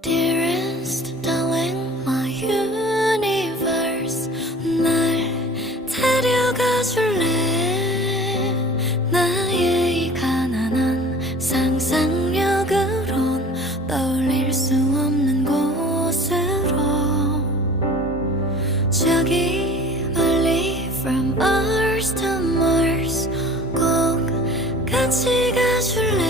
Dearest darling, my universe, 날 데려가 줄래? 나의 이 가난한 상상력으론 떠올릴 수 없는 곳으로, 저기 멀리 from Earth to Mars 꼭 같이 가줄래?